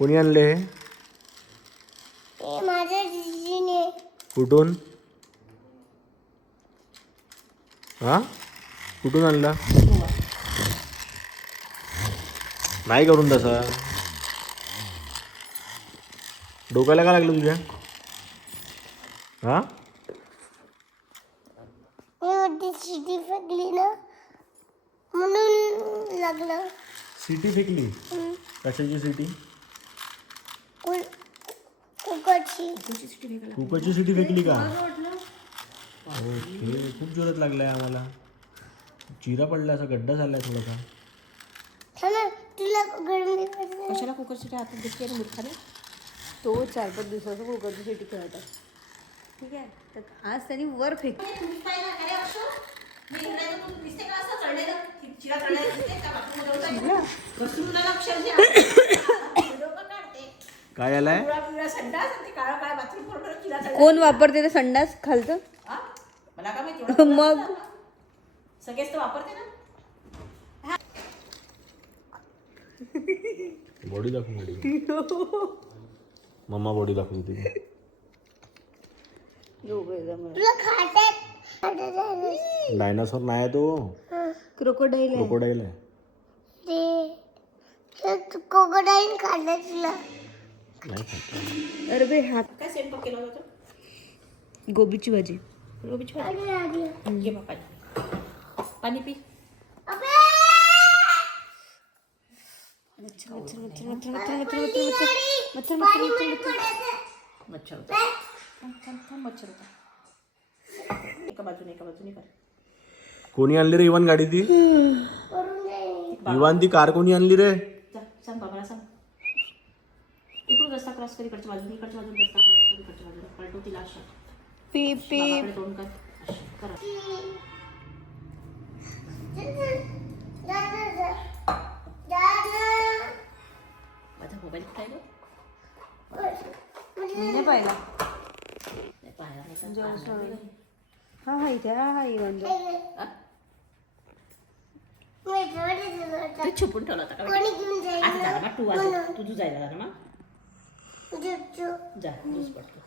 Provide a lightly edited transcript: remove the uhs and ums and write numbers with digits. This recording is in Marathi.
कोणी आणले हे? माझ्या जीजीने. कुठून? हा कुठून आणला? नाही करून तसा. डोक्याला का लागलं तुझ्या? हा मी वरती शिटी फेकली ना म्हणून लागलं. सिटी फेकली? कशाची सिटी? कुकरची. कुकरची सिटी फेकली का? ओके, खूप जोरात लागलाय आम्हाला. चिरा पडला, असा गड्डा झालाय थोडासा. तुला गरमी पडते. कशाला कुकरसाठी हातात घेतली आणि मूर्खाने तो 4-5 दिवसाचा कुकरची शेटी खेळत आहे. ठीक आहे, तर आज त्यांनी वर फेक. काय आलाय? कोण वापरते ते संडास खालचं? मला काय माहिती मग सगळेच तर वापरते ना. बॉडी दाखवून मम्मा बॉडी दाखवली तुझी. तुला खातात. डायनासोर नाही तो, क्रोकोडाईल आहे. क्रोकोडाईल आहे. ते कोकोडाईल खाल्लं तुला. नाही खात. अरे बे हात. काय स्वयंपाक केला होता? गोबीची भाजी. गोबीची भाजी. घे बाबा पाणी पी. मच्छर मच्छर मच्छर मच्छर मच्छर मच्छर मच्छर मच्छर मच्छर मच्छर होता. मच्छर होता. एका बाजूने कर. कोणी आणली रे इवान गाडी? ती इवान ती कार कोणी आणली रे? जा सांग बाबाला सांग. इकडून रस्ता क्रॉस कर, इकडच्या बाजूने रस्ता क्रॉस कर, इकडच्या बाजूने पलटो तिला अशा. P P. बाबाकडे तोंड कर. करा. माझा मोबाईल कुठे आहे गं? मी नाही पाहिला. नाही पाहिला नाही. हा हा इथे हा इवन ते छुपून ठेवला होता का? कोणी घेऊन जाईल? आता जा ना तू जायला ना मग. जा. जा, दूस पटकन.